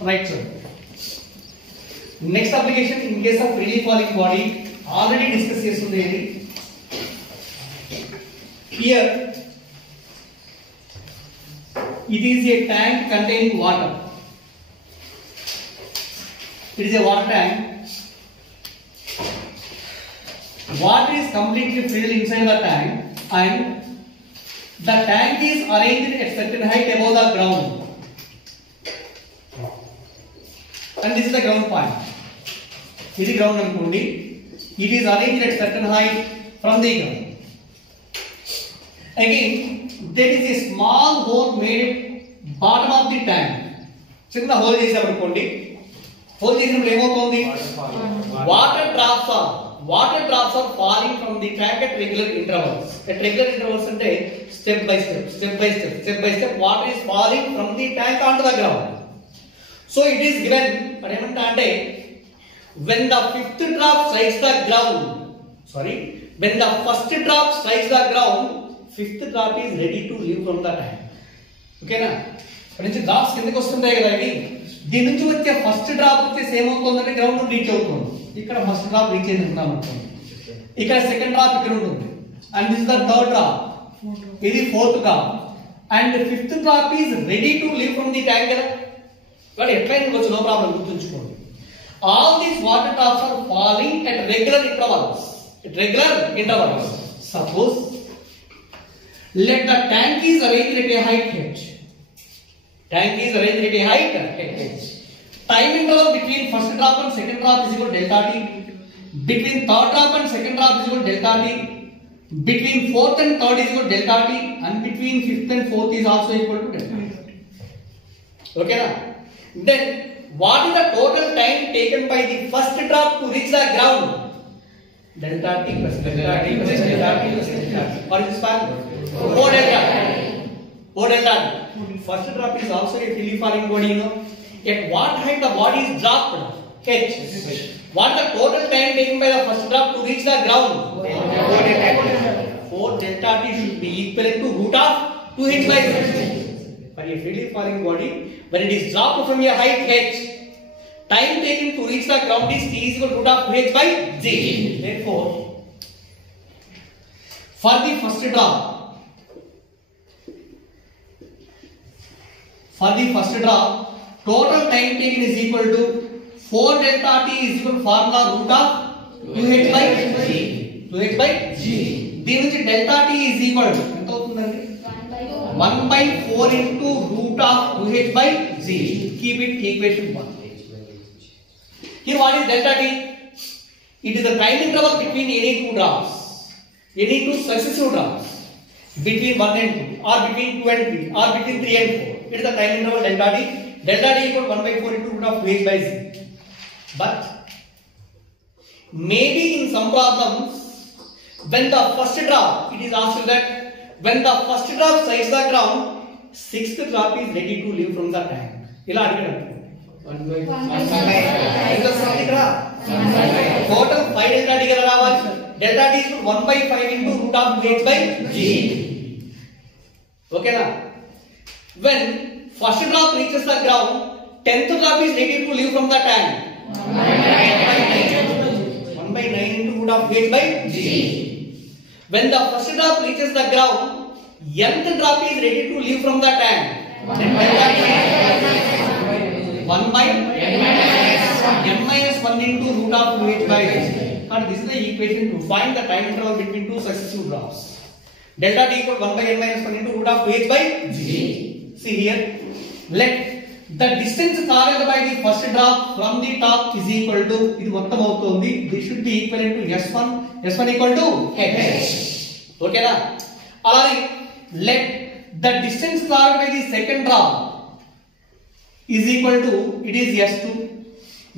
Right, sir. Next application in case of freely falling body, already discussed yesterday. Here, it is a tank containing water. It is a water tank. Water is completely filled inside the tank, and the tank is arranged at certain height above the ground. And this is the ground point. This is ground ankundi. It is arranged at certain height from the ground. Again, there is a small hole made bottom of the tank. Chinna hole chesaru ankundi. Hole chesinappudu emoutundi? Water drops are falling from the tank at regular intervals. At regular intervals ante step by step water is falling from the tank onto the ground. So it is given when the fifth drop strikes the ground, when the first drop strikes the ground, fifth drop is ready to leave from the tank. Okay na? Ikkada nunchi drops kindiki vastuntayi kada ivi. Deen nunchi vache first drop vachesi em avutundante ground nu reach avutundi. Ikkada first drop reach ayindunnam anukondi. Ikkada second drop ikkada untundi. And this is the third drop. Idi fourth drop. And the fifth drop is ready to leave from the tank kada. But no problem. All these water drops are falling at regular intervals. Suppose, let the tank is arranged at a height h. Time interval between first drop and second drop is equal to delta t. Between third drop and second drop is equal to delta t. Between fourth and third is equal to delta t. And between fifth and fourth is also equal to delta t. Okay na? Then, what is the total time taken by the first drop to reach the ground? Delta t plus delta t plus delta t plus delta t. What is this part? 4 delta t. First drop is also a freely falling body, you know. At what height the body is dropped? H. What is the total time taken by the first drop to reach the ground? 4 delta t should be equivalent to root of 2h by 6. For a freely falling body, when it is dropped from a height h, time taken to reach the ground is t is equal to root of 2h by g. Therefore, for the first drop, total time taken is equal to 4 delta t is equal to formula root of 2h by g. 2h by g. Then delta t is equal to 1 by 4 into root of 2h by g. Keep it equation 1. Here what is delta t? It is the time interval between any two drops. Any two successive drops. Between 1 and 2, or between 2 and 3, or between 3 and 4. It is the time interval delta t. Delta t equal 1 by 4 into root of 2h by z. But maybe in some problems, when the first drop, it is asked that when the first drop strikes the ground, sixth drop is ready to leave from the tank. Ila adigadu. 1 by 5. Total 5 delta t kada ravali. Delta t is 1 by 5 into root of 2h by g. Okay na? When first drop reaches the ground, 10th drop is ready to leave from the tank. 1 by 9 into root of 2h by g. When the first drop reaches the ground, nth drop is ready to leave from the tank. 1 by n minus 1 into root of 2h by g. And this is the equation to find the time interval between two successive drops. Delta t equal 1 by n minus 1 into root of 2h by g. See here, let the distance covered by the first drop from the top is equal to, it mottam avutundi, this should be equivalent to s1 equal to h. Okay na? Alari, let the distance covered by the second drop is equal to, it is s2.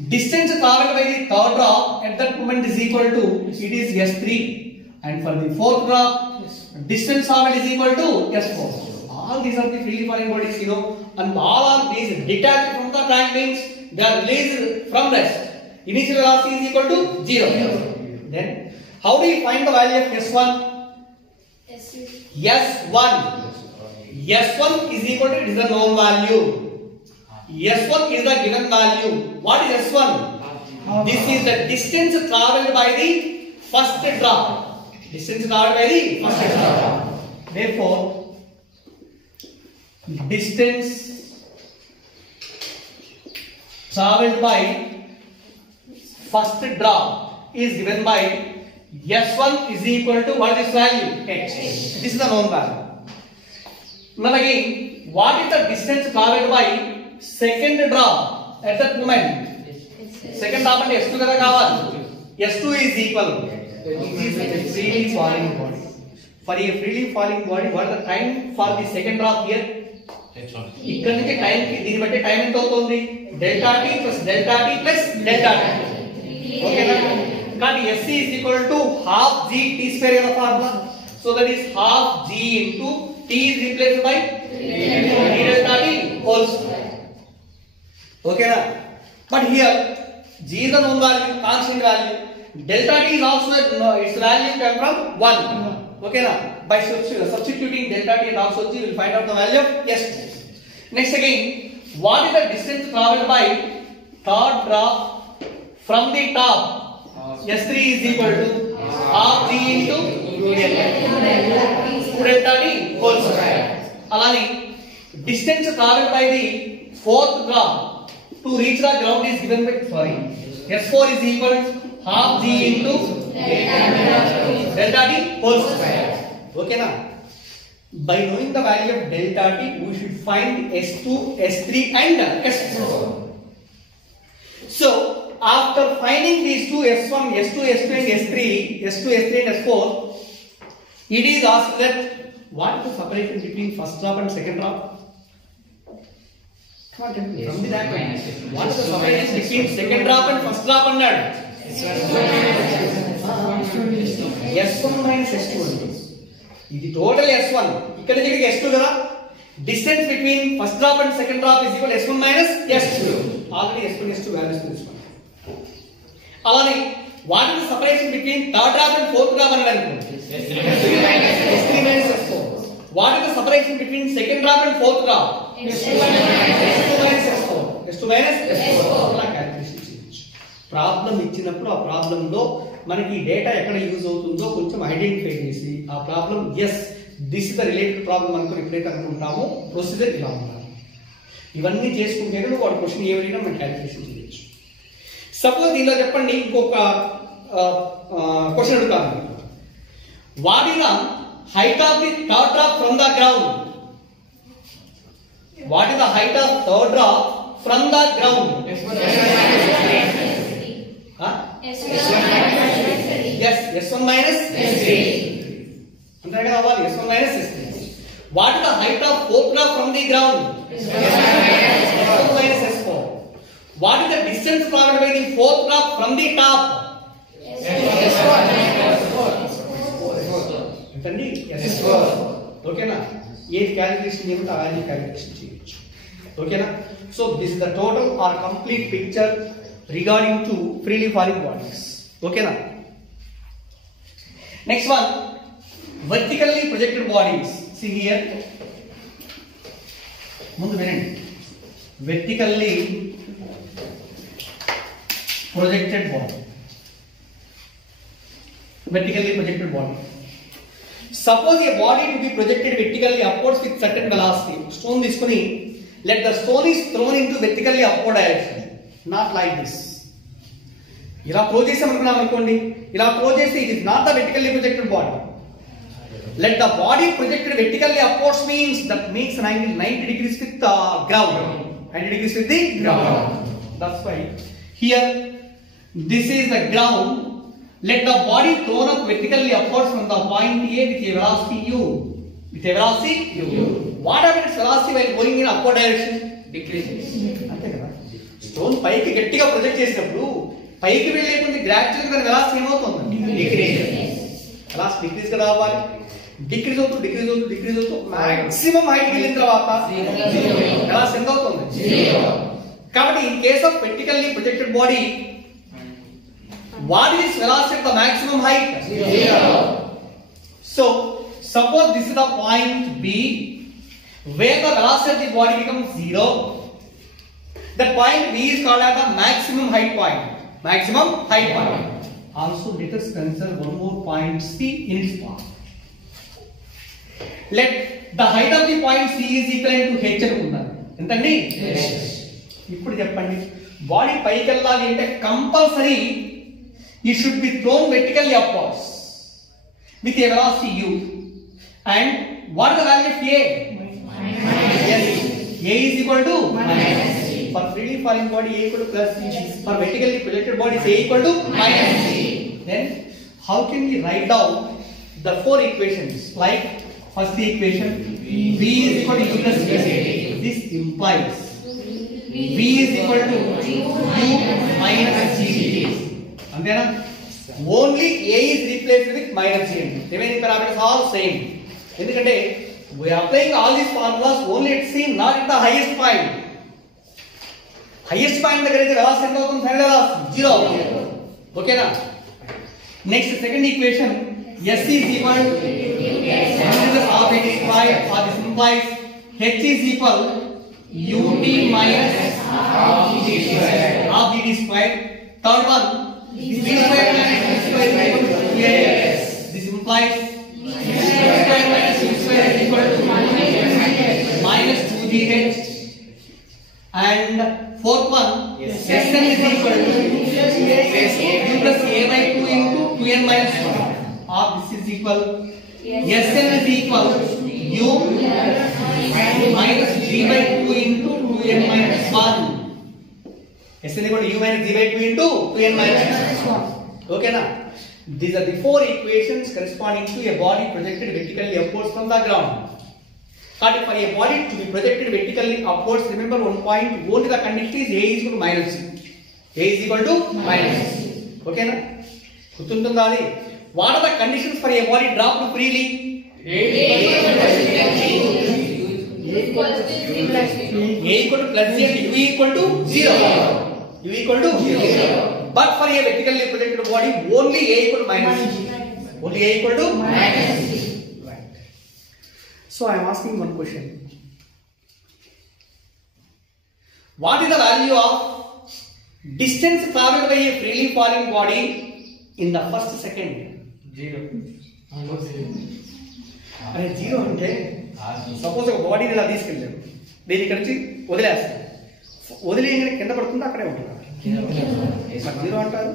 Distance covered by the third drop at that moment is equal to, it is s3. And for the fourth drop, distance covered is equal to s4. All these are the freely falling bodies, you know, and all are these detached from the tank means they are released from rest. Initial velocity is equal to 0. Then, how do you find the value of S1? S1 is equal to, it is a known value. S1 is the given value. What is S1? This is the distance traveled by the first drop. Distance traveled by the first drop. Therefore, distance traveled by first drop is given by S1 is equal to what is value? H. This is the known value. Now again, what is the distance traveled by second drop at that moment? Second drop and S2 kada kavali. S2 is equal. This is a freely falling body. For a freely falling body, what is the time for the second drop here? ఇక్కడ నుంచి time కి దీని బట్టి time ఎంత అవుతుంది? Delta T plus delta T plus delta T. ఓకేనా? కానీ SC is equal to half g t square కదా formula. So that is half g into t is replaced by d delta t whole square. Okay na? But here g is the known value, constant value. Delta t is also its value come from 1. Okay na? By substituting delta t and also g, we will find out the value of S2. Next again, what is the distance traveled by third drop from the top? S3 is equal to half g into delta t whole square. Alani, distance traveled by the fourth drop to reach the ground is given by, S4 is equal to half g into delta t whole square. Okay na? By knowing the value of delta t, we should find S2, S3 and S4. So, after finding these two S1, S2, S3 and S3, S2, S3 and S4, it is asked that what is the separation between first drop and second drop? Come on, tell me. From the diagram, what is the separation between second drop and first drop and that? S1 minus S2. This total S1. Here is S2 kada. Distance between first drop and second drop is equal to S1 minus S2. Already S1 S2 values to this one. Alani, what is the separation between third drop and fourth drop and S3 minus S4. What is the separation between second drop and fourth drop? S2 minus S4. S2 minus S4. అలా calculation చేయొచ్చు. Problem ఇచ్చినప్పుడు ఆ problem లో మనకి data ఎక్కడ use అవుతుందో కొంచెం identify చేసి ఆ problem yes this is the related problem అనుకుని ఎప్పుడైతే అనుకుంటామో ప్రొసీజర్ ఇలా ఉండాలి. ఇవన్నీ చేసుకుంటేనే నువ్వు వాడు క్వశ్చన్ ఏ విధంగా మనం క్యాలిక్యులేషన్ చేయొచ్చు. సపోజ్ దీనిలో చెప్పండి ఇంకొక క్వశ్చన్ అడుగుతాను. What is the height of the third drop from the ground? What is the height of third drop from the ground? Yes, S1 minus S3. अंतर क्या होगा? S1 minus S3. What is the height of fourth drop from the ground? S1 minus S4. What is the distance traveled by the fourth drop from the top? S1. ఎంతండి? S4. ఓకేనా? ఏ calculation ఏమిటో అలానే calculation చేయొచ్చు. ఓకేనా? So this is the total or complete picture regarding to freely falling bodies. ఓకేనా? Next one, vertically projected bodies. See here, ముందు వినండి. vertically projected body. Vertically projected body. Suppose a body to be projected vertically upwards with certain velocity. Stone తీసుకొని let the stone is thrown into vertically upward direction. Not like this. ఇలా throw చేసాం అనుకున్నాం అనుకోండి, ఇలా throw చేస్తే it is not the vertically projected body. Let the body projected vertically upwards means that makes an angle 90 degrees with the ground. 90 degrees with the ground. That's why here this is the ground. Let the body thrown up vertically upwards from the point A with a velocity u. With a velocity u. What happens velocity while going in upward direction? Decreases. అంతే కదా. Stone పైకి గట్టిగా project చేసినప్పుడు పైకి వెళ్ళే కొద్ది gradual గా velocity ఏమవుతుంది? డిక్రీజ్. వెలాసిటీ డిక్రీజ్ గా రావాలి. డిక్రీజ్ అవుతూ మాక్సిమం హైట్ వెళ్ళిన తర్వాత వెలాసిటీ ఎంత అవుతుంది? 0. కాబట్టి in case of vertically projected body, what is velocity at the maximum height? 0. So suppose this is the point B where the velocity of the body becomes 0. That point V is called as the maximum height point. Maximum height point. Also, let us consider one more point C in its path. Let the height of the point C is equal to H అనుకుందాం. ఎంతండి? ఇప్పుడు చెప్పండి, body పైకి వెళ్ళాలి అంటే compulsory it should be thrown vertically upwards with a velocity u. And what is the value of A? A is equal to minus c. For freely falling body, A equal to plus c. For vertically projected body, A equal to minus c. Then how can we write down the four equations? Like first equation, V is equal to u plus c. This implies V is equal to u minus c. Andena? Only A is replaced with minus c. Remaining parameters are same. Endukante we are applying all these formulas only at C, not at the highest point. Highest point దగ్గర అయితే velocity ఎంత అవుతుంది? Final velocity 0 అవుతుంది. ఓకేనా? Next second equation, S is equal to half it squared, or this implies H is equal ut minus half dt squared. Third one, v squared minus v squared is equal to 2as. This implies v squared minus v squared is equal to minus 2gh. And fourth one, Sn is equal to u plus a by 2 into 2n minus 1. Or this is equal, Sn is equal u minus g by 2 into 2n minus 1. Sn is equal to u minus g by 2 into 2n minus 1. Okay na? These are the four equations corresponding to a body projected vertically upwards from the ground. But for a body to be projected vertically upwards, remember one point, only the condition is A is equal to minus c. A is equal to minus c. Okay na? Guttundunda adi? What are the conditions for a body dropped freely? A equal to plus c and u equal to 0. U equal to 0. But for a vertically projected body, only A equal to minus c. Only A equal to minus c. Right. So I am asking one question. What is the value of distance traveled by a freely falling body in the first second? 0. అరే zero అంటే suppose ఒక బాడీని ఇలా తీసుకెళ్ళారు, దీని ఇక్కడ నుంచి వదిలేస్తారు, వదిలేయగానే కింద పడుతుందో అక్కడే ఉంటుంది. జీరో అంటారు.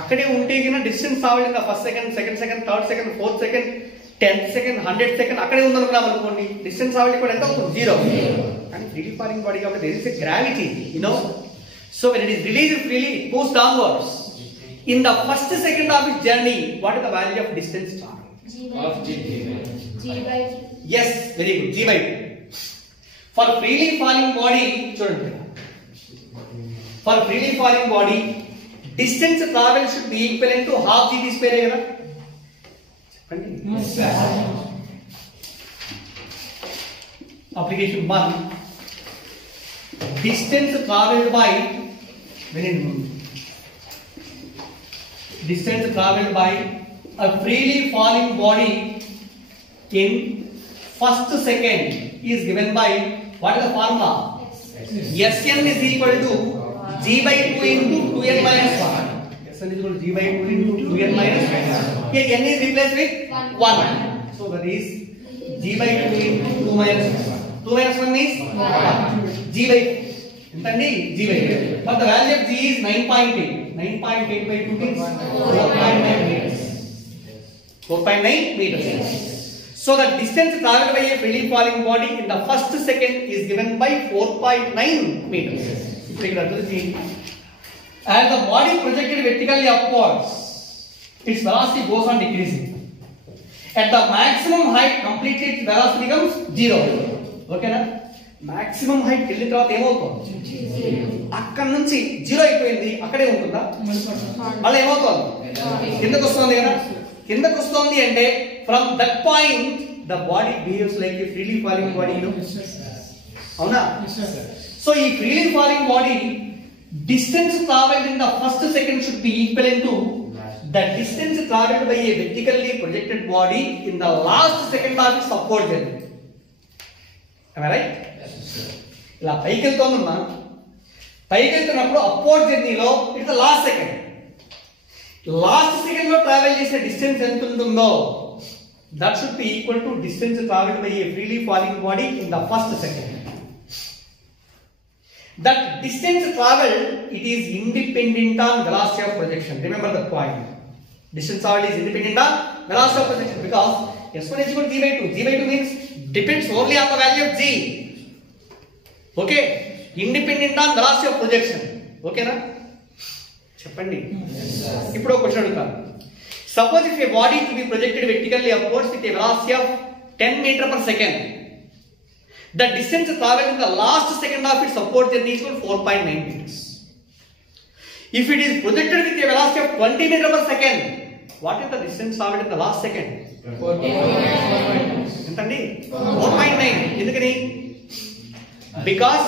అక్కడే ఉంటే కన్నా distance travel in the first second, second second, third second, fourth second, 10th second, 100th second అక్కడే ఉందనుకున్నాం అనుకోండి, డిస్టెన్స్ ట్రావెల్ కూడా ఎంత అవుతుంది? 0. కానీ ఫ్రీలీ ఫాలింగ్ బాడీ కాబట్టి there is a gravity, you know. So when it is released freely, it moves downwards. In the first second of its journey, what is the value of distance traveled? G by 2. Yes, very good. G by 2. For freely falling body, children, for freely falling body, distance traveled should be equivalent to half g square. Yes, application 1. Distance traveled by distance traveled by a freely falling body in first second is given by, what is the formula? Sn is equal to g by 2 into 2n minus 1. Sn is equal to g by 2 into 2n minus 1. Here n is replaced with 1. So that is g by 2 into 2 minus 1. 2 minus 1 is 1. G by entandi g by 2. But the value of g is 9.8. 9.8 by 2 means 4.9 meters. 4.9 meters. So the distance traveled by a freely falling body in the first second is given by 4.9 meters. As the body projected vertically upwards, its velocity goes on decreasing. At the maximum height, completely its velocity becomes 0. Okay na? Maximum height వెళ్ళిన తర్వాత ఏమవుతుంది? అక్కడ నుంచి 0 అయిపోయింది, అక్కడే ఉంటుందా? మళ్ళీ ఏమవుతుంది? కిందకు వస్తుంది కదా. కిందకు వస్తుంది అంటే from that point the body behaves like A freely falling body. అవునా? సో ఈ freely falling body distance travelled in the first second should be equivalent to the distance travelled by A vertically projected body in the last second of it's upward journey. Am I right? ఇలా పైకి వెళ్తోందమ్మా, పైకి వెళ్తున్నప్పుడు upward జర్నీలో it's last second, last second లో travel చేసే distance ఎంత ఉంటుందో that should be equal to distance traveled by a freely falling body in the first second. That distance traveled, it is independent on velocity of projection. Remember that point. Distance traveled is independent on velocity of projection because s1 is equal to g by 2. G by 2 means depends only on the value of g. Okay, independent on velocity of projection. Okay na? చెప్పండి. ఇప్పుడు ఒక question అడుగుతాను. Suppose if a body to be projected vertically upwards with a velocity of 10 meter per second, the distance traveled in the last second of its upward journey is 4.9 meters. If it is projected with a velocity of 20 meter per second, what is the distance traveled in the last second? 4.9. ఎంతండి? 4.9. ఎందుకని? Because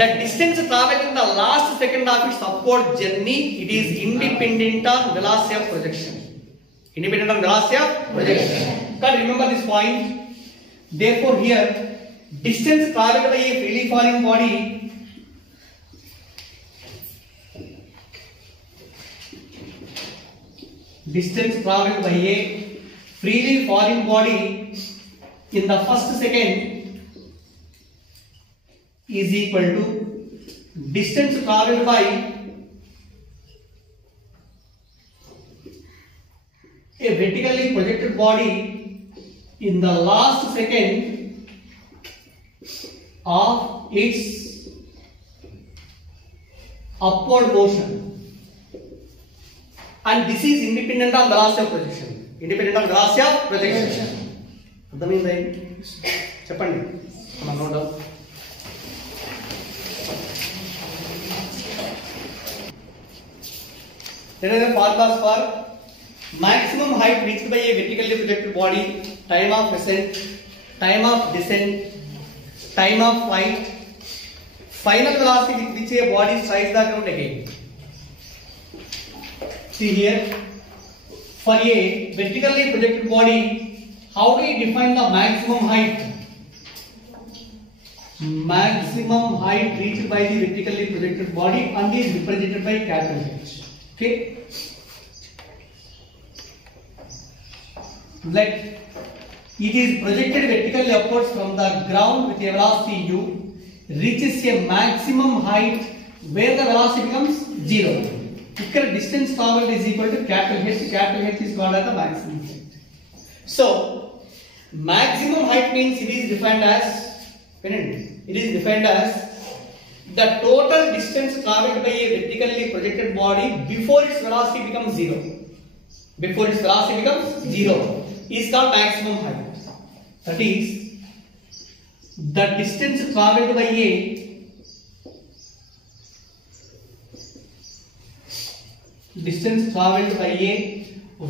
the distance traveled in the last second of its upward journey, it is independent on velocity of projection. Independent on velocity of projection. Can remember this point. Therefore, here distance traveled by a freely falling body in the first second is equal to distance traveled by a vertically projected body in the last second of its upward motion, and this is independent on velocity of projection. Independent on velocity of projection. అర్థమైందా? చెప్పండి. No doubt. There is a formula for maximum height reached by a vertically projected body, time of ascent, time of descent, time of flight, final velocity with which a body strikes the ground again. See here, for a vertically projected body, how do you define the maximum height? Maximum height reached by the vertically projected body and is represented by capital H. Okay. Let it is projected vertically upwards from the ground with a velocity u, reaches a maximum height where the velocity becomes 0. Here distance traveled is equal to capital H. Capital H is called as the maximum height. So maximum height means it is defined as the total distance traveled by a vertically projected body before its velocity becomes 0. Before its velocity becomes 0 is called maximum height. That is the distance traveled by a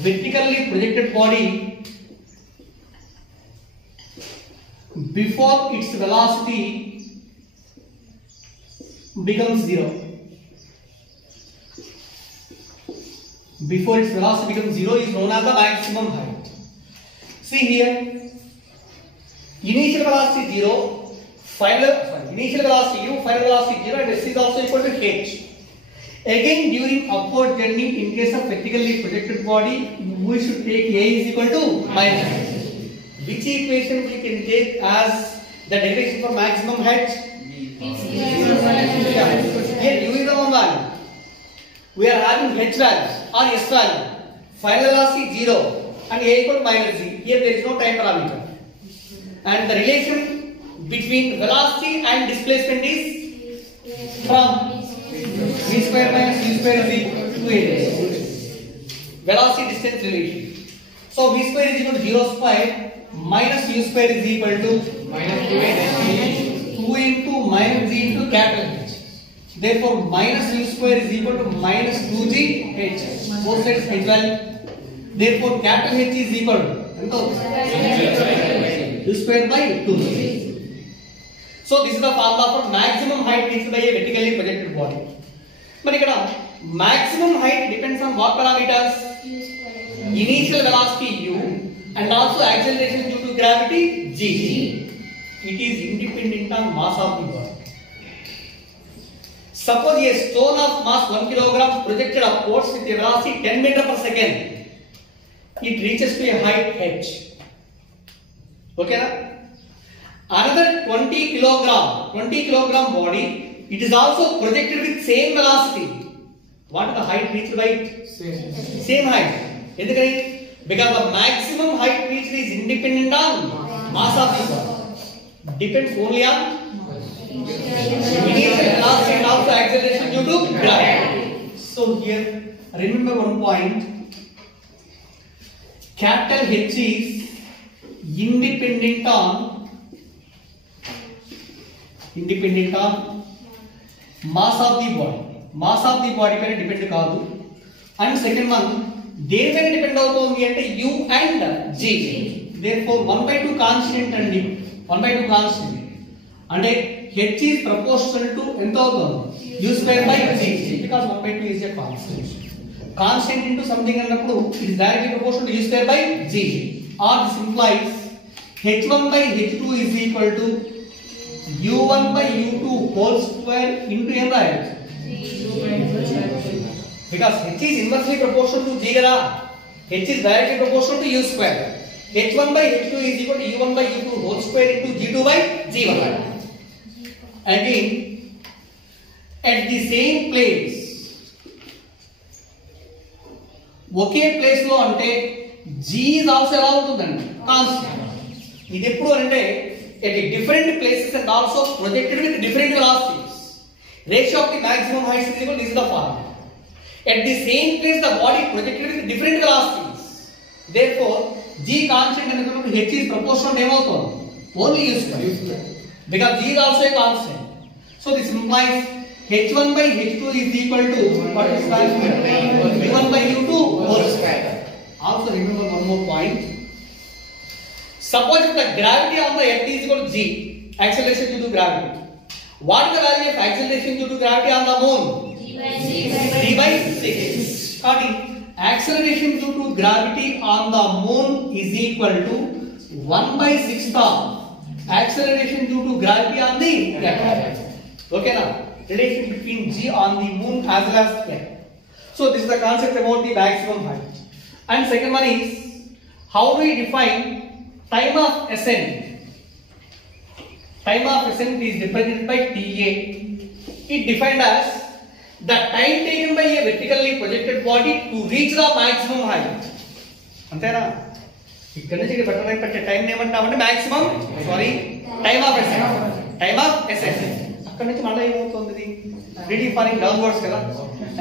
vertically projected body before its velocity becomes 0. Before its velocity becomes 0 is known as the maximum height. See here, initial velocity 0, initial velocity u, final velocity 0, and s is also equal to h. Again, during upward journey, in case of vertically projected body, we should take a is equal to minus. Which equation we can take as the derivation for maximum height? Here u is the one value. We are having h value or s value. Final velocity 0 and a equal to minus z. Here there is no time parameter. And the relation between velocity and displacement is from v square minus u square is equal to 2a. Velocity distance relation. So v square is equal to 0 square minus u square is equal to minus 2 into minus z into capital H. Therefore minus u square is equal to minus 2g h. Both sides h value. Therefore capital H is equal to u square by 2g. So this is the formula for maximum height reached by a vertically projected body. But here maximum height depends on what parameters? Initial velocity u and also acceleration due to gravity g. It is independent on mass of the body. Suppose a stone of mass 1 kilogram projected upwards with a velocity 10 meter per second. It reaches to a height h. Okay na? Another 20 kilogram body, it is also projected with same velocity. What is the height reached by it? Same height. Because the maximum height reached is independent on mass of the body. Depends only on initial velocity and also acceleration due to gravity. So here, remember one point. Capital H is independent on mass of the body. Mass of the body pay depend kaadu. And second one, they may depend outundi ante u and g. Therefore 1/2 constant andi. 1/2 constant. And h is proportional to enta outundi? U square by g, because 1/2 is a constant. Constant into something annappudu it is directly proportional to u square by g. Or this implies h1 by h2 is equal to u1 by u2 whole square into n, right? Because h is inversely proportional to g kada. H is directly proportional to u square. h1 by h2 is equal to u1 by u2 whole square into g2 by g1. Again, at the same place, okay place లో అంటే g is also ఎలా ఉంటుందండి? Constant. ఇది ఎప్పుడు అంటే at different places and also projected with different velocities. Ratio of the maximum height is equal to this is the formula. At the same place the body projected with different velocities. Therefore g constant and h is proportional ఏమవుతుంది? Only u square. Because g is also a constant. So this implies h1 by h2 is equal to what is constant? u1 by u2 whole square. Also remember one more point. Suppose if the gravity of the earth is equal to g, acceleration due to gravity. What is the value of acceleration due to gravity on the moon? g by 6. Acceleration due to gravity on the moon is equal to 1 by 6th of acceleration due to gravity on the earth. Okay now, relation between g on the moon as well as earth. So this is the concept about the maximum height. And second one is, how do we define time of ascent? Time of ascent is represented by TA. It defined as the time taken by a vertically projected body to reach the maximum height. Antena? ఇక్కడ నుంచి ఇక్కడ పెట్టడానికి పట్టే time ఏమంటామంటే maximum time of ascent. Time of ascent. అక్కడ నుంచి మళ్ళీ ఏమవుతుంది? Redefining downwards కదా.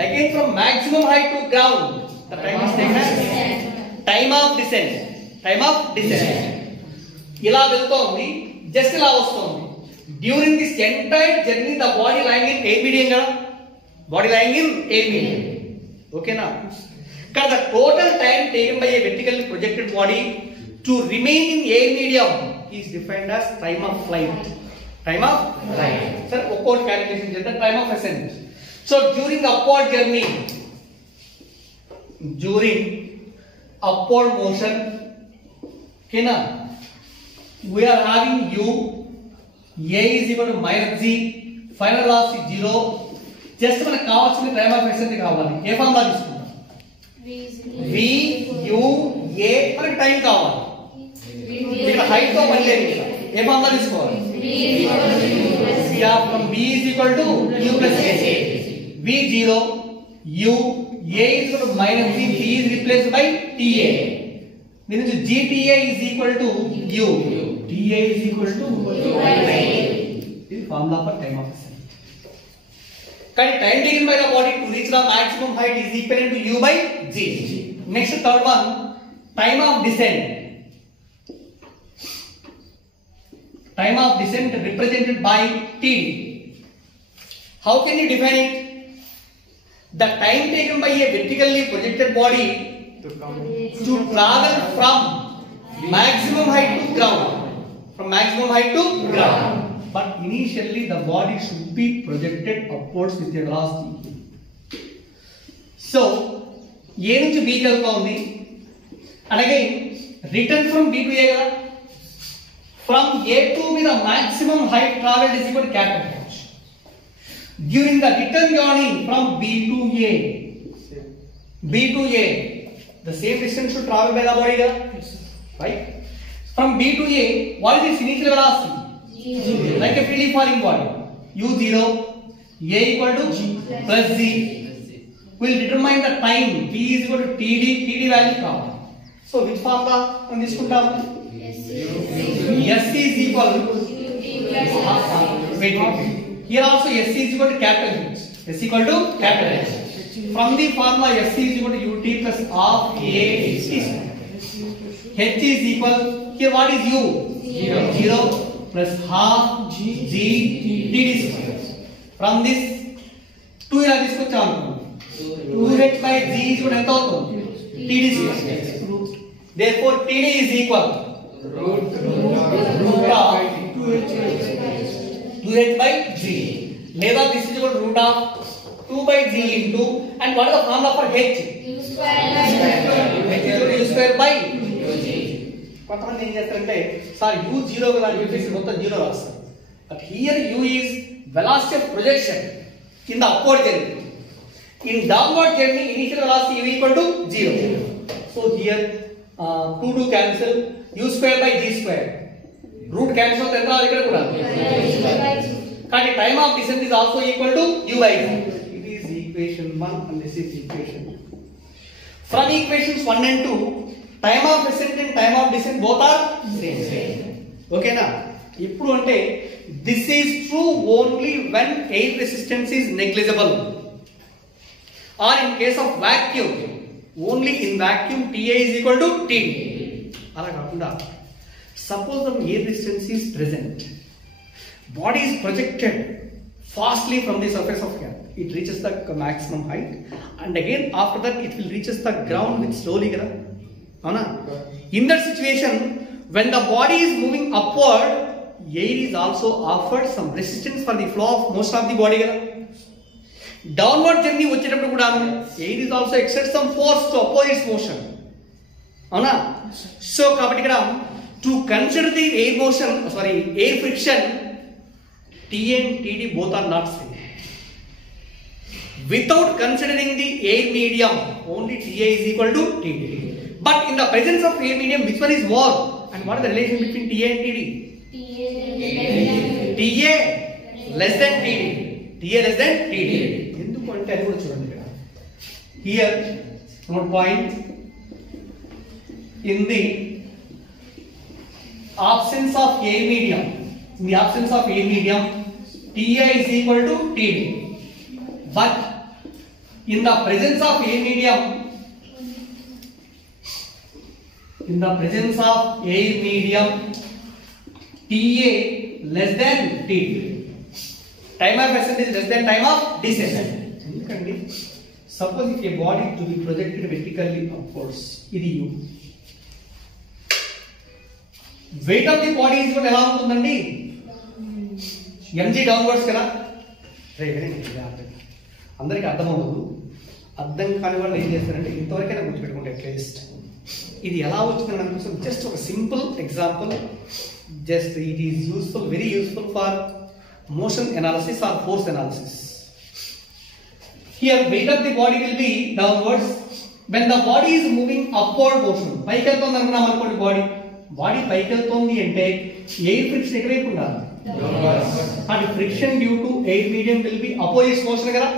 Again from maximum height to ground, the time is taken as time of descent. Time of descent. ఇలా వెళ్తోంది, జస్ట్ ఇలా వస్తుంది. During this entire journey the body lying in air medium కదా. Body lying in air medium. Okay na? Because the total time taken by a vertically projected body to remain in air medium is defined as time of flight. Time of flight. Sir, upward calculation is the time of ascent. So during upward journey, during upward motion, okay na? We are having u, a is equal to minus g, final velocity 0. Just మనకు కావాల్సిన time of ascent కావాలి. ఏ formula తీసుకుంటాం? v u a మనకు time కావాలి. ఇక్కడ height తో పని లేదు. ఏ ఫార్ములా తీసుకోవాలి? from v is equal to u plus a. v 0, u, a is equal to minus g, t is replaced by ta. Means gta is equal to u. ta is equal to u by a. This is formula for time of ascent. Time taken by the body to reach the maximum height is equivalent to u by g. Next third one, time of descent. Time of descent represented by t. How can you define it? The time taken by a vertically projected body to travel from maximum height to ground. From maximum height to ground. But initially the body should be projected upwards with a velocity. So, A నుంచి B కి వెళ్తోంది. And again, return from B to A కదా. From A to B the maximum height traveled is equal to capital H. During the return journey from B to A, the same distance should travel by the body, right? From B to A, what is its initial velocity? Like a freely falling body. U0, A equal to G plus Z will determine the time. T is equal to TD value common. So which formula on this S is equal to here also S is equal to capital H. S equal to capital H. From the formula S is equal to UT plus half A H is equal, here what is U? 0 plus half G TD square. From this 2 ila తీసుకొచ్చాము 2H by G is equal to ఎంత అవుతుంది? TD square. Therefore TD is equal root of 2H by G. లేదా this is equal to root of 2 by G into, and what is the formula for H? U square. H is equal to U square by UG. కొంతమంది ఏం చేస్తారంటే sir U 0 గా value మొత్తం 0 రాస్తారు. But here U is velocity of projection in the upward journey. In downward journey, initial velocity U equal to 0. So here 2 cancel, U square by G square. Root cancel ఎంత రావాలి ఇక్కడ కూడా? కానీ time of descent is also equal to U by G. It is equation 1 and this is equation 2. From equations 1 and 2, time of ascent and time of descent both are same. Okay na? ఇప్పుడు అంటే this is true only when air resistance is negligible, or in case of vacuum only in vacuum TA is equal to TD. అలా కాకుండా suppose the air resistance is present, body is projected fastly from the surface of air, it reaches the maximum height, and again after that it will reaches the ground with slowly kada avuna. In that situation, when the body is moving upward, air is also offered some resistance for the flow of motion of the body kada. Downward journey వచ్చేటప్పుడు కూడా air is also exert some force to oppose its motion avuna. So కాబట్టి ఇక్కడ to consider the air motion, air friction, T and TD both are not same. Without considering the air medium, only TA is equal to TD. But in the presence of air medium, which one is more? And what is the relation between TA and TD? TA less than TD. TA less than TD. ఎందుకు అంటే అది కూడా చూడండి ఇక్కడ. Here, note point. In the absence of air medium, TA is equal to TD. But in the presence of air medium, TA less than TD. Time of ascent is less than time of descent. ఎందుకండి suppose if a body to be projected vertically upwards, ఇది U. Weight of the body is ఎలా ఉంటుందండి? mg downwards కదా. అందరికి అర్థం అవ్వదు. అర్థం కాని వాళ్ళు ఏం చేస్తారంటే ఇంతవరకైనా గుర్తుపెట్టుకుంటే అట్లీస్ట్ ఇది ఎలా వచ్చిందని అనుకుంటాం. జస్ట్ ఒక simple example, just it is useful, very useful for motion analysis or force analysis. Here weight of the body will be downwards when the body is moving upward motion. పైకి వెళ్తుంది అనుకున్నాం అనుకోండి, body పైకి వెళ్తుంది అంటే air friction ఎక్కడైపు ఉండాలి? And friction due to air medium will be opposite motion కదా.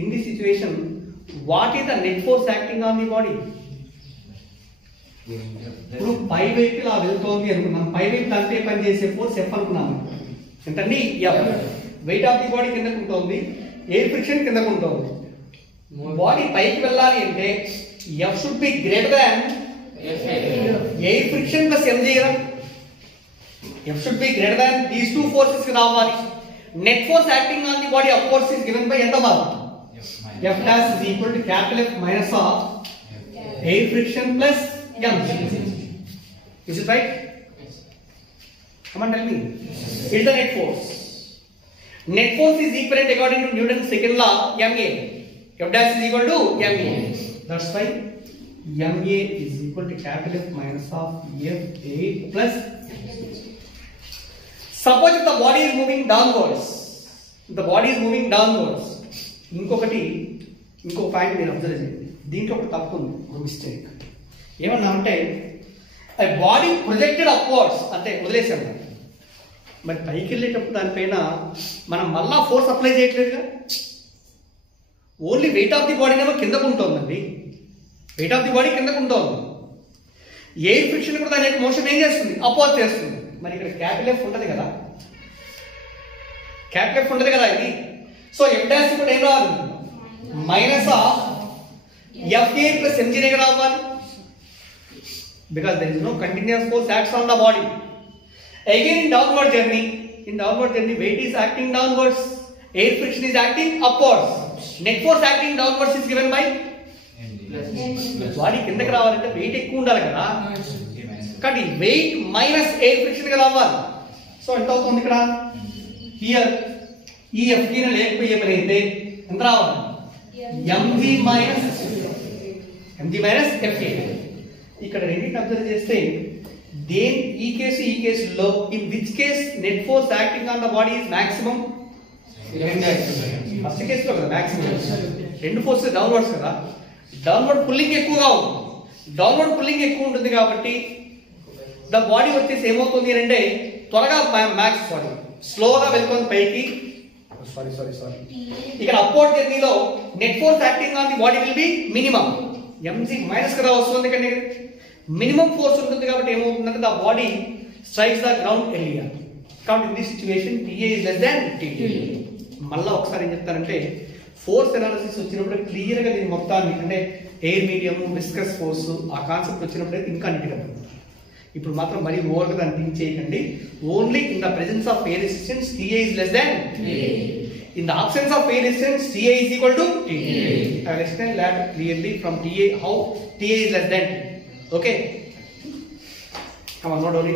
In this situation, what is the net force acting on the body? ఇప్పుడు పై వైపు ఇలా వెళ్తోంది అనుకున్నాం, పై వైపు తంటే పని చేసే ఫోర్స్ F అనుకున్నాము. ఎంతండి? F. Wait of the body కిందకు ఉంటుంది, ఎయిర్ ఫ్రిక్షన్ కిందకు ఉంటుంది. బాడీ పైకి వెళ్ళాలి అంటే F should be greater than air friction plus mg కదా. F should be greater than these two forces రావాలి. Net force acting on the body upwards is given by ఎంత బాగా? F dash is equal to capital F minus of air friction plus mg. Is it right? Come on, tell me. It's the net force. Net force is equivalent according to Newton's second law, ma. F dash is equal to ma. That's why ma is equal to capital F minus of F8 plus. Suppose if the body is moving downwards, the body is moving downwards. ఇంకొక point మీరు observe చేయండి. దీంట్లో ఒక తప్పు ఉంది, ఒక mistake. ఏమన్నా అంటే బాడీ ప్రొజెక్టెడ్ అప్వర్డ్స్ అంటే వదిలేసాం. మరి పైకి వెళ్ళేటప్పుడు దానిపైన మనం మళ్ళా ఫోర్స్ అప్లై చేయట్లేదుగా. ఓన్లీ వెయిట్ ఆఫ్ ది బాడీనేమో కిందకు ఉంటుందండి. వెయిట్ ఆఫ్ ది బాడీ కిందకు ఉంటుంది. ఎయిర్ ఫ్రిక్షన్ కూడా దాని యొక్క మోషన్ ఏం చేస్తుంది? అప్వర్డ్ చేస్తుంది. మరి ఇక్కడ క్యాపిటల్ ఎఫ్ ఉంటుంది కదా, క్యాపిటల్ ఎఫ్ ఉంటుంది కదా ఇది. సో ఎఫ్ డాష్ కూడా ఏం రాదు? Minus of FA plus mg కదా అవ్వాలి. Because there is no continuous force acts on the body. Again in downward journey, weight is acting downwards, air friction is acting upwards, net force acting downwards is given by body కిందకి రావాలంటే wait ఎక్కువ ఉండాలి కదా. కానీ wait minus air friction కదా అవ్వాలి. So ఎంత అవుతుంది ఇక్కడ? హియర్ ఈ FG లేకపోయే పని అయితే ఎంత రావాలి? mg minus FA. ఇక్కడ రెండింటిని అబ్జర్వ్ చేస్తే ఈ కేసులో in which case net force acting on the body is maximum? First కేసులో కదా మాక్సిమం. రెండు ఫోర్సెస్ డౌన్వర్డ్స్ కదా, డౌన్వర్డ్ పుల్లింగ్ ఎక్కువగా ఉంది. డౌన్వర్డ్ పుల్లింగ్ ఎక్కువ ఉంటుంది కాబట్టి ద బాడీ వచ్చేసి ఏమవుతుంది అంటే త్వరగా మ్యాక్స్ బాడీ స్లోగా వెళ్తుంది పైకి. సారీ ఇక్కడ అప్వర్డ్ జర్నీలో net force acting on the body will be minimum. mg minus కదా వస్తుంది, కానీ మినిమం ఫోర్స్ ఉంటుంది కాబట్టి ఏమవుతుందంటే the body strikes the ground earlier. కాబట్టి in this situation TA is less than TD. మళ్ళీ ఒకసారి ఏం చెప్తారంటే ఫోర్స్ అనాలిసిస్ వచ్చినప్పుడు క్లియర్ గా దీని మొత్తాన్ని అంటే ఎయిర్ మీడియం, విస్కస్ ఫోర్స్ ఆ కాన్సెప్ట్ వచ్చినప్పుడు అయితే ఇంకా నీట్గా ఉంటుంది. ఇప్పుడు మాత్రం మరీ ఓవర్గా దాన్ని థింక్ చేయకండి. Only in the presence of air resistance TA is less than TD. In the absence of air resistance, TA is equal to TD. I will explain that clearly from TA how TA is less than TD. Okay? Come on, not only.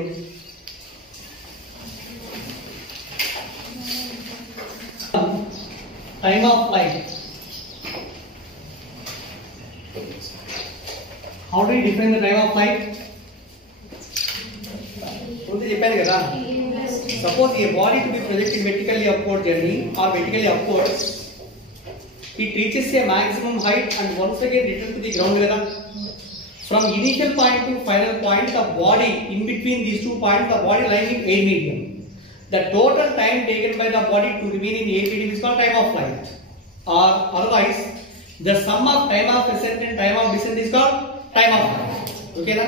Time of flight. How do you define the time of flight? Suppose a body to be projected vertically upward journey or vertically upwards, it reaches a maximum height and once again returns to the ground. From initial point to final point, the body in between these two points, the body lying in air medium. The total time taken by the body to remain in air medium is called time of flight. Or otherwise, the sum of time of ascent and time of descent is called time of flight. Okay na?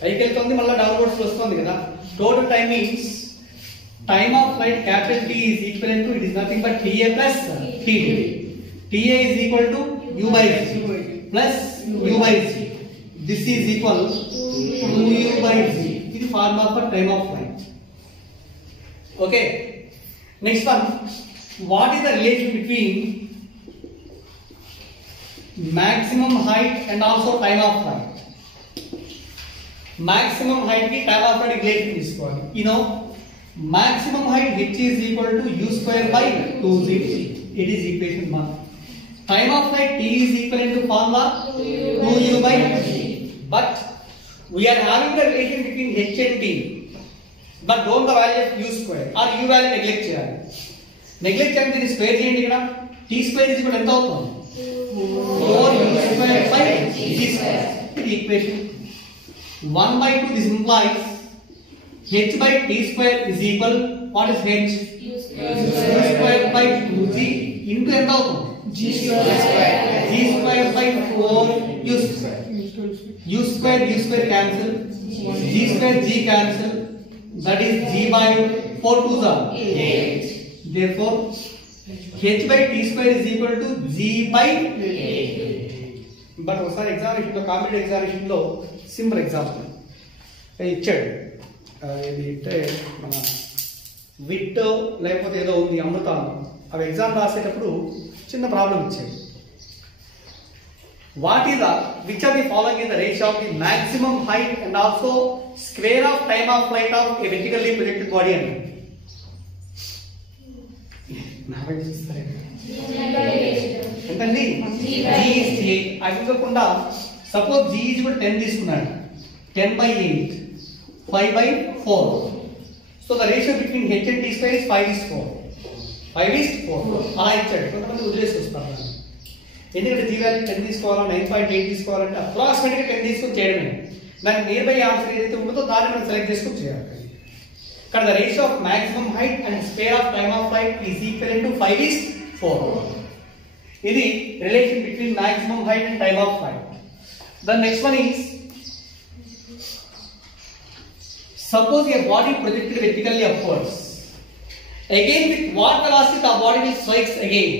పైకి వెళ్తుంది మళ్ళీ downwards వస్తుంది కదా. Total time means time of flight capital T is equivalent to, it is nothing but TA plus TD. TA is equal to U by G plus U by G. This is equal to U by G. This is formula for time of flight. Okay. Next one. What is the relation between maximum height and also time of flight? Maximum height ki time of flight relation తీసుకోవాలి. You know, maximum height h is equal to U square by 2z. It is equation 1. Time of flight T is equivalent to formula 2U by G. But we are having the relation between h and T. But don't the value of U square or U value neglect చేయాలి. Neglect చేయండి, దీన్ని square చేయండి. ఇక్కడ T square is equal ఎంత అవుతుంది? 4U square by G square. ఇది equation 1 by 2. This implies h by T square is equal, what is h? U square by 2G into ఎంత అవుతుంది? G square by 4U square. U square cancel, G square G cancel, that is G by 4 2s are 8. Therefore h by T square is equal to G by 8. But ఒకసారి ఎగ్జామినేషన్లో competitive ఎగ్జామినేషన్లో simple example ఇచ్చాడు. ఇది అంటే మన విట్ లేకపోతే ఏదో ఉంది అమృతాలు, అవి ఎగ్జామ్ రాసేటప్పుడు చిన్న ప్రాబ్లం ఇచ్చాడు. What is which are the following in the ratio of the maximum height and also square of time of flight of a vertically projected body అని ఎంతండి? అది కాకుండా సపోజ్ G ఈజ్ కూడా 10 తీసుకున్నాడు. 10 by 8, 5 by 4. So the ratio between h and T square is 5 is 4. 5:4 అలా ఇచ్చాడు. కొంతమంది వదిలేసి వస్తారు ఎందుకంటే జీ వాల్యూ 10 తీసుకోవాలా 9.8 తీసుకోవాలంటే అప్రాక్సిమేట్గా 10 తీసుకొని చేయడమే. దానికి నియర్ బై ఆన్సర్ ఏదైతే ఉంటుందో దాన్ని మనం సెలెక్ట్ చేసుకొని చేయాలి. ఇక్కడ the ratio of maximum height and square of time of flight is equal to 5:4. ఇది relation between maximum height and time of flight. The next one is suppose a body projected vertically upwards. Again, with what velocity the body will strikes again?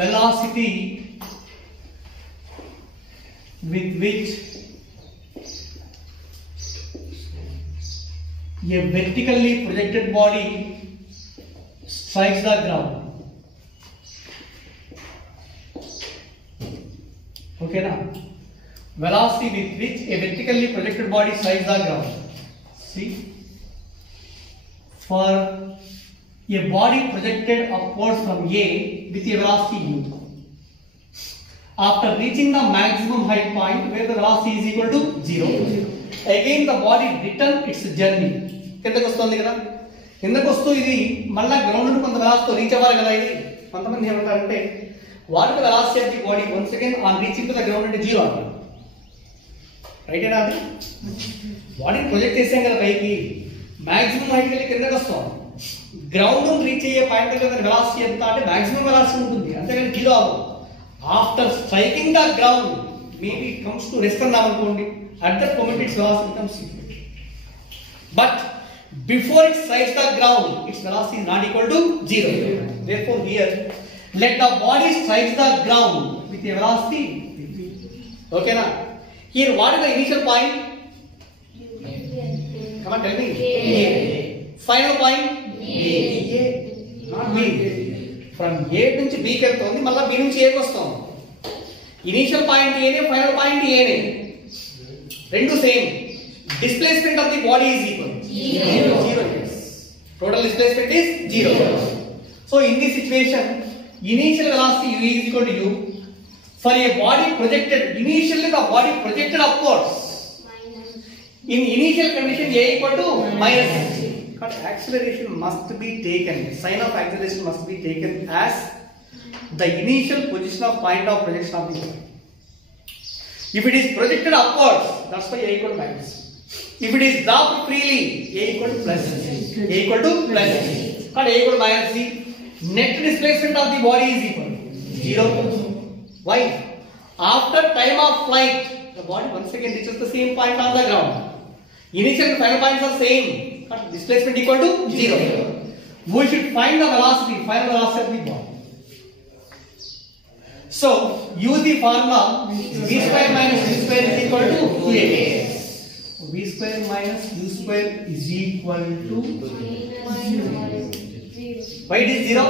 Velocity with which a vertically projected body strikes the ground. Okay now? Velocity with which a vertically projected body strikes the ground. See, for a body projected upwards from A with a velocity u, after reaching the maximum height point where the velocity is equal to 0, again the body return its journey. కిందకి వస్తుంది కదా, కిందకి వస్తూ ఇది మళ్ళా ground నుండి కొంత వెలాసిటీతో reach అవ్వాలి కదా. ఇది కొంతమంది ఏమంటారంటే what the velocity of the body once again on reaching to the ground అంటే 0 అంటారు. రైట్ ఏనా? అది బాడీని ప్రొజెక్ట్ చేసాం కదా పైకి, మాక్సిమం హైట్ వెళ్ళి కిందకి వస్తాం. గ్రౌండ్ రీచ్ అయ్యే పాయింట్ దగ్గర వెలాసిటీ ఎంత అంటే మాక్సిమం వెలాసిటీ ఉంటుంది, అంతేగాని 0 అవ్వదు. After striking the ground maybe it comes to rest అన్నాం అనుకోండి, at that moment it's velocity comes equal. But before it strikes the ground it's velocity is not equal to 0. therefore here let the body strikes the ground with a velocity. Okay na? Here what is the initial point? Come on, tell me. A. Final point? A. Not B. From A నుంచి B కి వెళ్తుంది, మళ్ళీ B నుంచి A కి వస్తాం. Initial point A నే, final point A నే, రెండు same. Displacement of the body is equal 0. Yes. Total displacement is 0. So in this situation, initial velocity u is equal to u. For a body projected, initially the body projected upwards. In initial condition A equal to minus. But acceleration must be taken. Sign of acceleration must be taken as the initial position of point of projection of the body. If it is projected upwards, that's why A equal to minus. If it is dropped freely, A equal to plus. A equal to plus. But A equal to minus C. Net displacement of the body is equal to 0. Why? After time of flight, the body once again reaches the same point on the ground. Initial and final points are same, but displacement equal to 0. We should find the velocity, final velocity of the body. So use the formula v square minus u square is equal to 2a. V square minus u square is equal to why it is 0?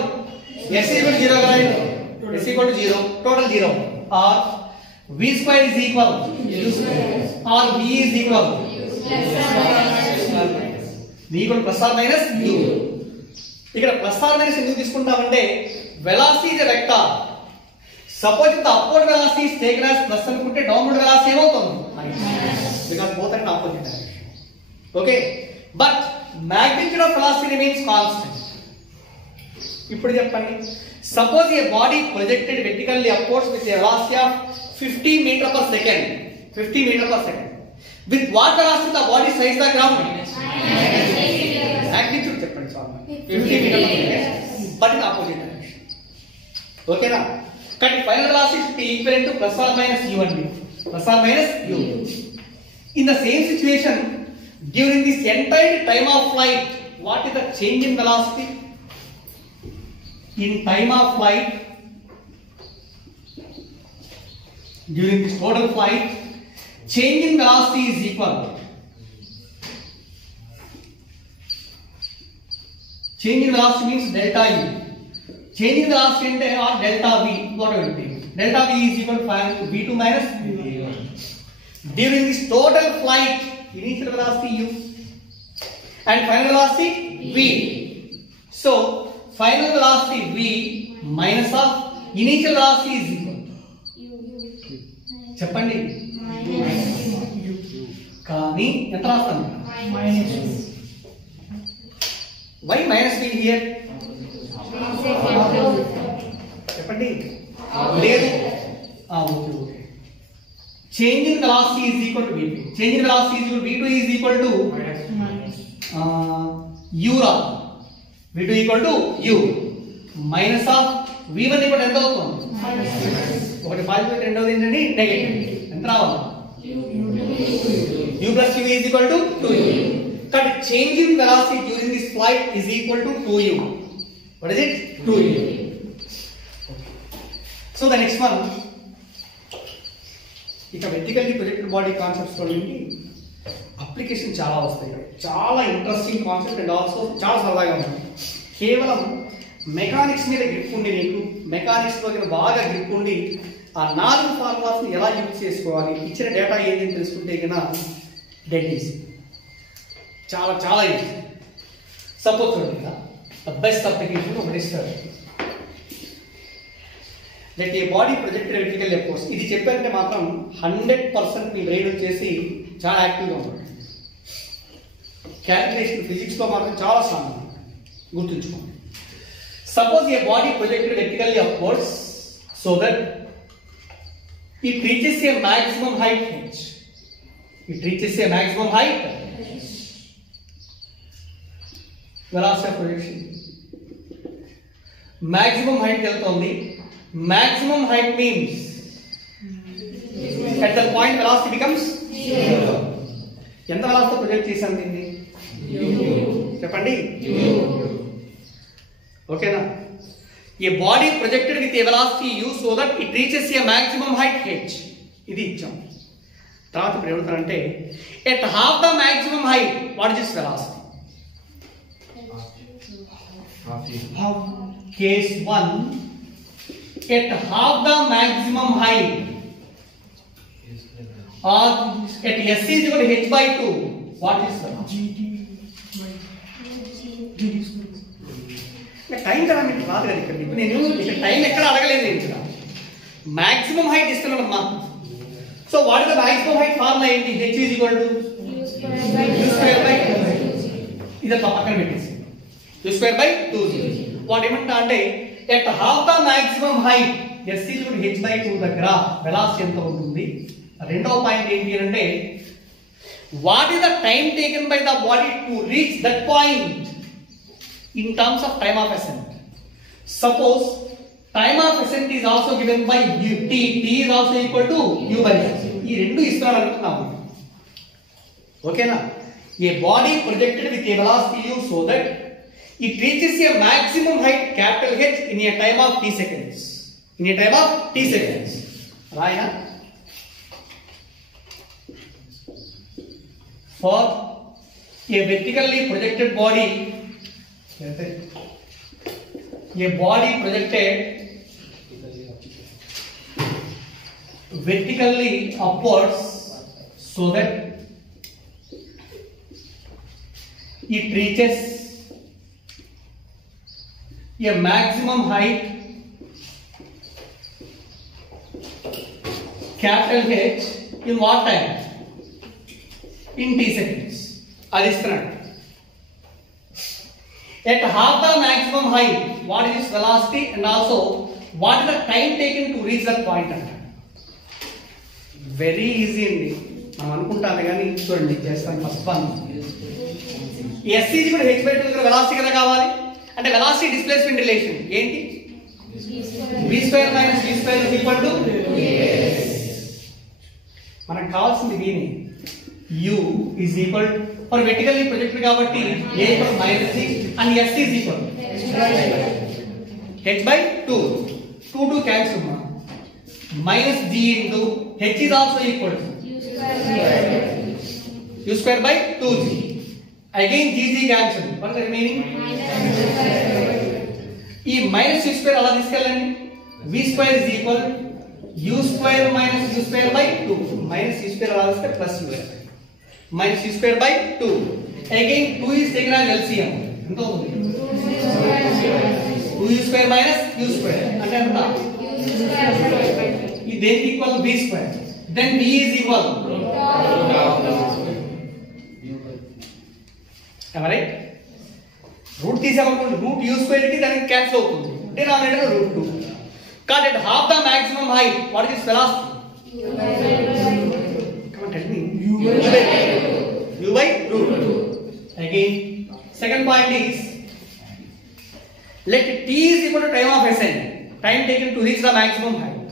S equal to 0 right? S equal to 0, total 0, or v square is equal to u square, or v is equal v equal to plus or minus u. ఇక్కడ plus or minus ఎందుకు తీసుకుంటామంటే velocity is a vector. Suppose the upward velocity is taken as plus అనుకుంటే downward velocity ఏమవుతుంది? Because both are in opposite direction. Okay, but magnitude of velocity remains constant. ఇప్పుడు చెప్పండి, suppose a body projected vertically upwards with a velocity of 50 meter per second. 50 meter per second. With what velocity the body strikes the ground? Magnitude చెప్పండి sir. 50 meter per second, but in opposite direction. Okay na? But final velocity should be equivalent to plus or minus u and v. Plus or minus u. In the same situation, during this entire time of flight, what is the change in velocity? In time of flight, during this total flight, change in velocity is equal. Change in velocity means delta u. Change in velocity or delta v, whatever it is. Delta v is equal to v2 minus v1. During this total flight, initial velocity u and final velocity v. So final velocity v minus of initial velocity is equal to చెప్పండి కానీ ఎంత రాస్తాను? why minus v here? చెప్పండి లేదు okay okay change in velocity is equal to v2 change in velocity is v2 is equal to u రా v2 equal to u minus of v1 equal ఎంత అవుతుంది ఒకటి పాజిటివ్ రెండోది ఏంటండి negative ఎంత రావాలి u plus u is equal to 2u but change in velocity during this flight is equal to 2u what is it 2u so the next one ఇక vertically projected body concepts చూడండి application చాలా వస్తాయి చాలా interesting concept and also చాలా సరదాగా ఉంటుంది కేవలం mechanics మీద గ్రిప్ ఉండి నీకు మెకానిక్స్ లో బాగా గ్రిప్ ఉండి ఆ 4 ఫార్ములాస్ ని ఎలా యూజ్ చేసుకోవాలి ఇచ్చిన డేటా ఏంటి తెలుసుకుంటే కన్నా డెడ్ ఈజీ చాలా చాలా ఈజీ సపోజ్ చూడండి ద బెస్ట్ అప్లికేషన్ ఒకటి ఇస్తారు that A body projected vertical approach ఇది చెప్పారంటే మాత్రం 100% మీ బ్రెయిన్ వచ్చేసి చాలా యాక్టివ్గా ఉంటుంది క్యాలిక్యులేషన్ ఫిజిక్స్ లో మాత్రం చాలా స్ట్రాంగ్ గుర్తుంచుకోండి suppose A body projected vertically upwards so that it reaches a maximum height h it reaches a maximum height velocity of projection maximum height వెళ్తుంది maximum height means at that point velocity becomes 0 ఎంత velocity project చేసాం దీన్ని చెప్పండి ఓకేనా A body projected with a velocity u so that it reaches a maximum height h. ఇది ఇచ్చాం. తర్వాత ఇప్పుడు ఏమంటారంటే at half the maximum height what is its velocity? Case 1 at half the maximum height or at s is equal to h by 2 what is the time parameter రాదు కదా ఇక్కడ ఇప్పుడు నేను ఇక్కడ టైం ఎక్కడ అడగలేదు నేను ఇక్కడ మాక్సిమం హైట్ ఇస్తున్నానమ్మా so what is the maximum height formula ఏంటి h is equal to u square by 2 ఇది పక్కన పెట్టేసి u square by 2 వాట్ ఏమంటా అంటే at half the maximum height s is equal to h by 2 దగ్గర velocity ఎంత ఉంటుంది రెండవ పాయింట్ ఏంటి అంటే what is the time taken by the body to reach that point in terms of time of ascent. Suppose time of ascent is also given by u t is also equal to u by s ఈ రెండు ఇస్తున్నాడు అనుకున్నాము ఓకేనా a body projected with a velocity u so that it reaches a maximum height capital H in a time of t seconds రాయనా for a vertically projected body a body projected vertically upwards so that it reaches a maximum height capital H in what time in t seconds అది ఇస్తున్నాడు at half the maximum height what is its velocity and also what is the time taken to reach that point అంటే very easy అండి మనం అనుకుంటాను కానీ చూడండి చేస్తాను first one s is equal to h by 2 దగ్గర వెలాసిటీ కదా కావాలి అంటే వెలాసిటీ డిస్ప్లేస్మెంట్ రిలేషన్ ఏంటి v square minus v square is equal to మనకు కావాల్సింది v ని u is equal for vertically projected కాబట్టి a equal minus g and s is equal h by 2 2 cancel minus g into h is also equal to u square by 2g again g cancel what is the remaining ఈ minus u square అలా తీసుకెళ్ళండి v square is equal u square minus u square by 2 minus u square అలా వస్తే plus u square minus u square by 2 again 2 is taken as LCM ఎంత అవుతుంది 2u square minus u square అంటే ఎంత ఇది దేనికి equal v square then v is equal am I right root తీసామనుకోండి root u square కి దానికి cancel అవుతుంది denominator root 2 Cut at half the maximum height. What is its velocity? Come on, tell me. U by root 2. Again, second point is, let t is equal to time of ascent. Time taken to reach the maximum height.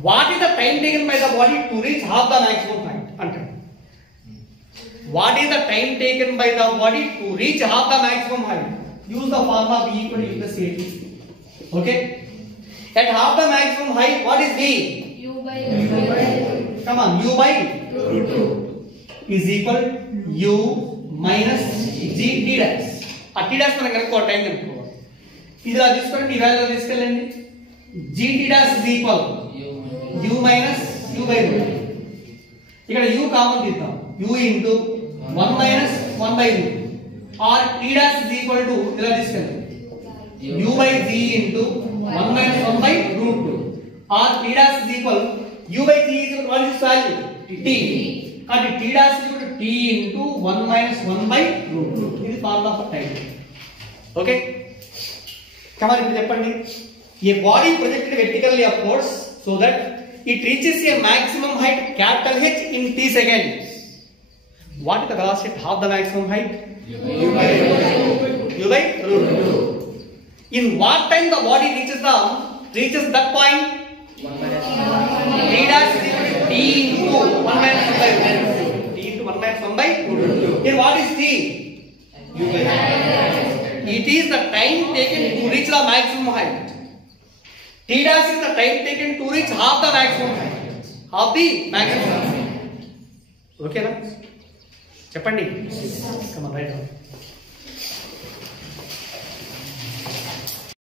What is the time taken by the body to reach half the maximum height? Ante. What is the time taken by the body to reach half the maximum height? Use the formula V equal to U plus AT. Okay? At half the maximum height, what is V? U by Come on, U by root 2 is equal U minus G T dash. A T dash మనం కనుక్కోవాలి, time కనుక్కోవాలి. ఇది ఇలా తీసుకోండి, ఈ value తీసుకెళ్ళండి. G T dash is equal U minus U by root. ఇక్కడ U common తీద్దాం. U into 1 minus 1 by root. Or T dash is equal to ఇలా తీసుకెళ్ళండి. U by G into 1 minus 1 by root 2. Or T dash is equal, U by G is equal to what is its value? T. And T dash is equal to T into 1 minus 1 by root 2. This is formula for time. Okay? Come on, ఇప్పుడు చెప్పండి. A body projected vertically upwards so that it reaches a maximum height capital H in t seconds. What is the velocity at half the maximum height? U by root 2. In what time the body reaches that point? T dash is equal to T into 1 minus 1 by root 2. T into 1 minus 1 by root 2. Here what is T? U by it is the time taken to reach the maximum height. T dash is the time taken to reach half the maximum height. Half the maximum height. Okay na? చెప్పండి. Come on, write down.